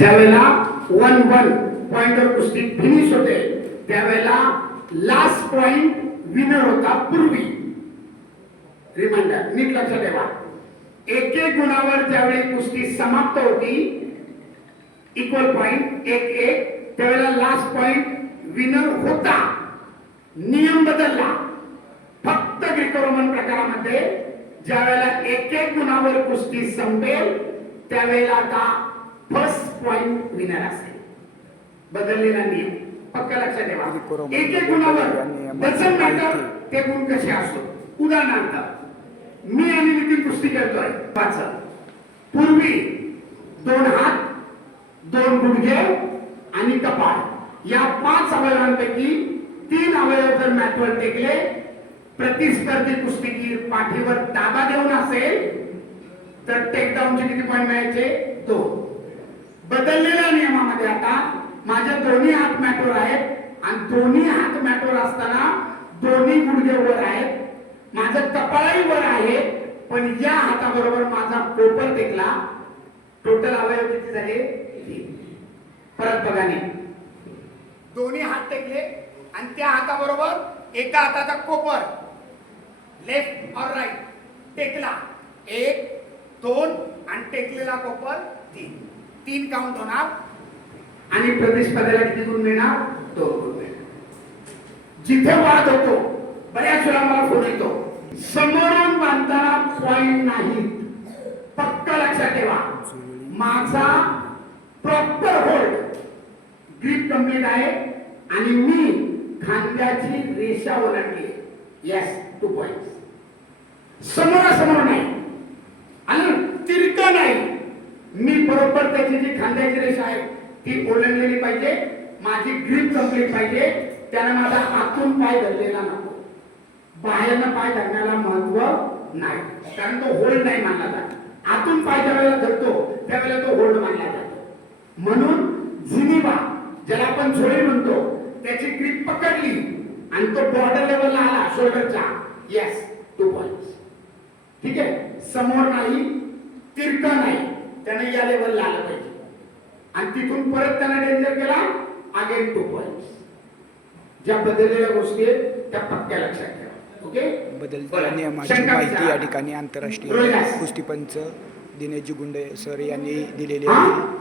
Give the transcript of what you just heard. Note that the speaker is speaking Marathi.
ज्यावेळेला वन वन पॉइंटवर कुस्ती फिनिश होते त्यावेळेला लास्ट पॉइंट विनर होता पूर्वी. रिमाइंडर नीट लक्ष ठेवा. एक एक गुणावर ज्यावेळी कुस्ती समाप्त होती इक्वल पॉइंट एक एक त्यावेळेला लास्ट पॉइंट विनर होता. नियम बदलला. फक्त ग्रीको रोमन प्रकारामध्ये ज्या वेळेला एक एक गुणावर कुस्ती संपेल त्यावेळेला आता फर्स्ट पॉइंट विनर असेल. बदललेला नियम. पक्का लक्षात ठेवा. एक एक गुणावर डझन मॅटर. ते गुण कसे असतो उदाहरणार्थ मी आणि नितीन कुस्ती करतोय पाच. पूर्वी दोन हात दोन गुडघे आणि कपाळ. या पाच अवयवांपैकी तीन अवयव जर मॅटवर टेकले प्रतिस्पर्धी कुस्तीगीर पाठीवर ताबा देऊन असेल तर टेकडाऊनचे किती पॉईंट मिळायचे? दोन. बदललेल्या नियमामध्ये आता माझ्या दोन्ही हात मॅटोर आहेत. आणि दोन्ही हात मॅटोर असताना दोन्ही गुडघे वर आहेत. माझं कपाळही वर आहे पण या हाताबरोबर माझा कोपर टेकला. टोटल अवयव किती झाले? परत बघा दोन्ही हात टेकले आणि त्या हाताबरोबर एका हाताचा कोपर. लेफ्ट और राईट टेकला. एक दोन आणि टेकलेला कोपर तीन. तीन काउंट होणार. आणि प्रतिस्पर्ध्याला किती गुण मिळणार? दोन गुण मिळणार. जिथे वाद होतो बऱ्याच वेळा मला फोन येतो. समोरून बांधताना पॉइंट नाही पक्क लक्षात ठेवा. माझा प्रॉपर होल्ड ग्रीप कंप्लीट आहे. आणि मी खांद्याची रेषा ओलांडली येस टू पॉइंट समोरासमोर नाही. आणि तिरक नाही. मी बरोबर त्याची जी खांद्याची रेषा आहे ती ओलांडलेली पाहिजे माझी ग्रीप कंप्लीट पाहिजे त्यानं माझा आतून पाय धरलेला नको. बाहेरनं पाय धरण्याला महत्त्व नाही. कारण तो होल्ड नाही मानला जात. आतून पाय ज्यावेळेला धरतो त्यावेळेला तो होल्ड मानला जातो. म्हणून झिनिबा ज्याला आपण झोळी म्हणतो त्याची ग्रीप पकडली आणि तो बॉर्डर लेवलला आला शोल्डरचा येस टू पॉइंट ठीक आहे? समोर नाही तिरकं नाही. त्याने या लेवलला आलं पाहिजे आणि तिथून परत त्याने डेंजर केला अगेन टू पॉइंट ज्या बदललेल्या गोष्टी आहेत त्या पक्क्या लक्षात ठेवा ओके बरं. नियमाची माहिती. या ठिकाणी आंतरराष्ट्रीय. कुस्तीपंच दिनेशजी गुंडे सर यांनी दिलेली? आहे.